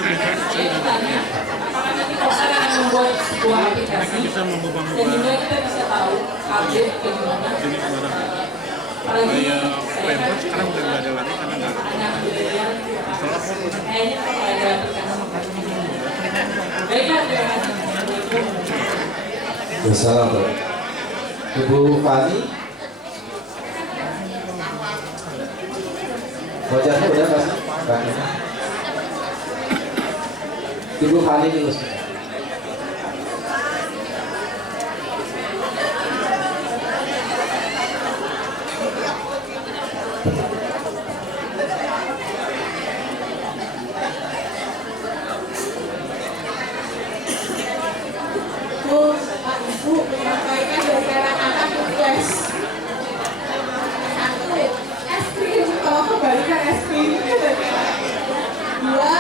bertanya, apakah nanti Koper akan membuat sebuah aplikasi sehingga kita bisa tahu update bagaimana? Apalagi saya kan sekarang udah nggak ada lagi karena nggak ada kejadian kayaknya kalau ada aplikasi. Baiklah, terima kasih. Assalamualaikum. Ibu Fani, wajahnya udah pasti. Ibu Fani dulu. Bu, Pak Ibu menyampaikan dari anak-anak tugas. Satu, es krim. Kalau kembalikan es krim. Dua,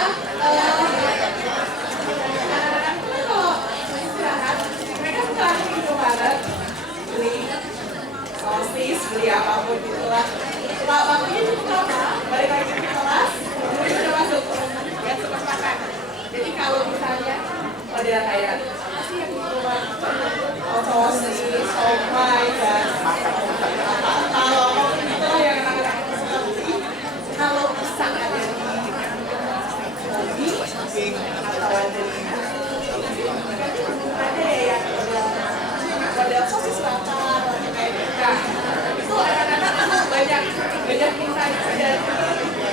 Dan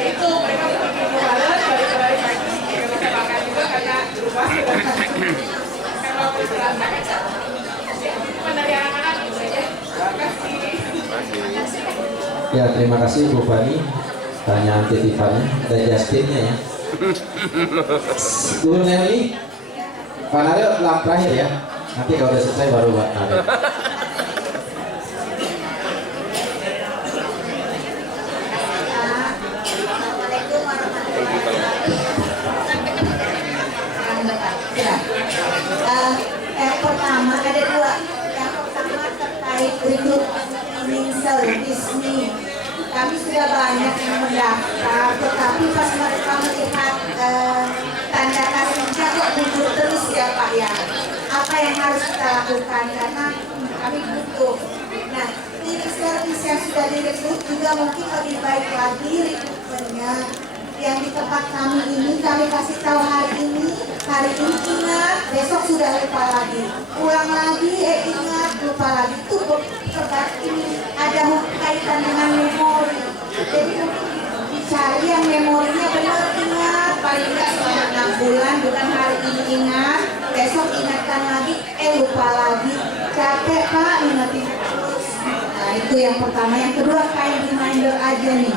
itu mereka bikin jualan balik-balik lagi kalau saya makan juga karena di rumah sudah kalau berangkat aja cuma dari anak-anak gitu aja. Terima kasih. Ya, terima kasih Bu Fani. Pertanyaan titipannya dan Justinnya ya. Bu Nelly, Pak Naryo lap terakhir ya. Nanti kalau udah selesai baru Pak Naryo. Yang pertama ada dua. Yang pertama terkait recruitment service nih. Kami sudah banyak yang mendaftar, tetapi pas mereka melihat tanda kasihnya kok mundur terus ya Pak ya. Apa yang harus kita lakukan karena kami butuh. Nah, ini service yang sudah direkrut juga mungkin lebih baik lagi rekrutmennya. Yang di tempat kami ini kami kasih tahu hari ini ingat, besok sudah lupa lagi, ulang lagi, ingat, lupa lagi. Itu terkait ini ada kaitan dengan memori. Jadi mungkin dicari yang memorinya benar ingat, paling tidak selama 6 bulan, bukan hari ini ingat, besok ingatkan lagi, lupa lagi. Capek Pak, ingetin terus. Nah itu yang pertama. Yang kedua kayak reminder aja nih.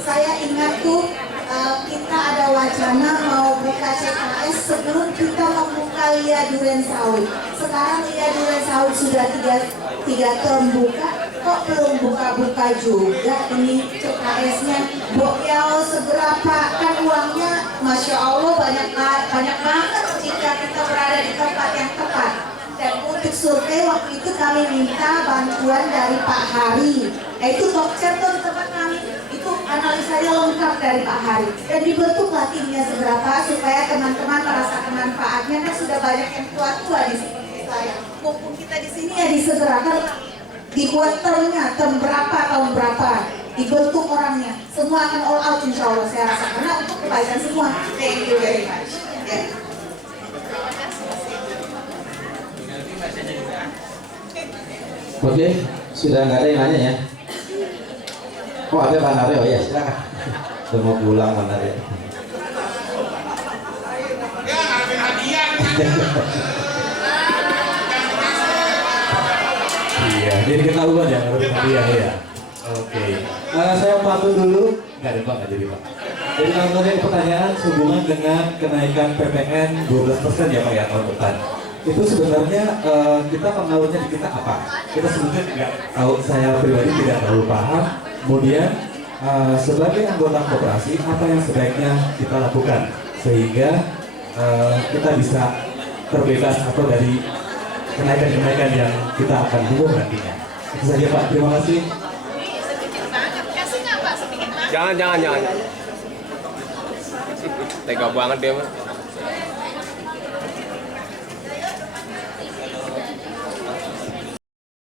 Saya ingat tuh kita ada wacana mau buka CKS sebelum kita membuka Lia Duren Sawit. Sekarang Lia Duren Sawit sudah tiga tahun buka, kok belum buka-buka juga ini CKS-nya. Bok ya segera Pak, kan uangnya Masya Allah banyak banget jika kita berada di tempat yang tepat. Dan untuk survei waktu itu kami minta bantuan dari Pak Hari, itu dokter tuh di tempat kami. Analisanya lengkap dari Pak Hari dan dibentuklah timnya seberapa supaya teman-teman merasakan manfaatnya. Kan sudah banyak yang tua-tua di sini saya. Mumpung kita di sini ya disegerakan dibuat termnya, term berapa, tahun berapa, dibentuk orangnya. Semua akan all out insya Allah saya rasa karena untuk kebaikan semua. Thank you very much. Yeah. Oke, sudah nggak ada yang nanya ya? Oh ada Pak Naryo ya, silakan. Sudah mau pulang Pak Naryo. Iya, jadi ketahuan ya kalau hadiah ya. Oke. Saya pantun dulu. Nggak ada Pak, nggak jadi Pak. Jadi kalau tadi pertanyaan sehubungan dengan kenaikan PPN 12% ya Pak ya tahun depan. Itu sebenarnya kita pengaruhnya di kita apa? Kita sebetulnya nggak tahu, saya pribadi tidak terlalu paham. Kemudian sebagai anggota koperasi apa yang sebaiknya kita lakukan sehingga kita bisa terbebas atau dari kenaikan-kenaikan yang kita akan butuh nantinya. Itu saja Pak, terima kasih. Jangan. Tega banget dia mah.